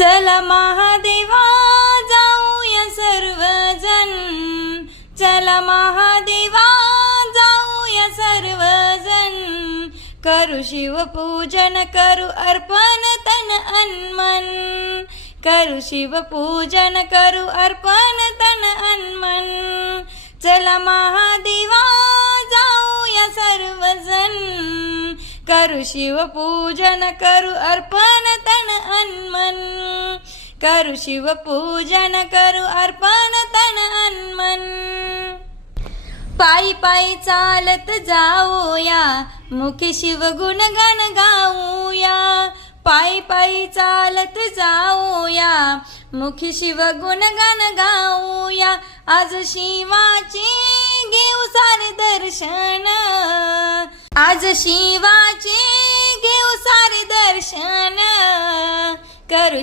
चला महादेवा जाऊया सर्वजण, चला महादेवा जाऊया सर्वजण, करू शिवपूजन करू अर्पण तन अन मन, करू शिवपूजन करू अर्पण तन अन मन, चला महादेवा जाऊया सर्वजण, करू शिवपूजन करू अर्पण तन अन मन, करू शिवपूजन करू अर्पण तन अन मन. पायी पायी चालत जाऊया मुखी शिवगुण गण गाऊया, पायी पायी चालत जाऊया मुखी शिवगुण गण गाऊया, आज शिवाचे घेऊ सारे दर्शन, आज शिवाचे घेऊ सारे दर्शन, करू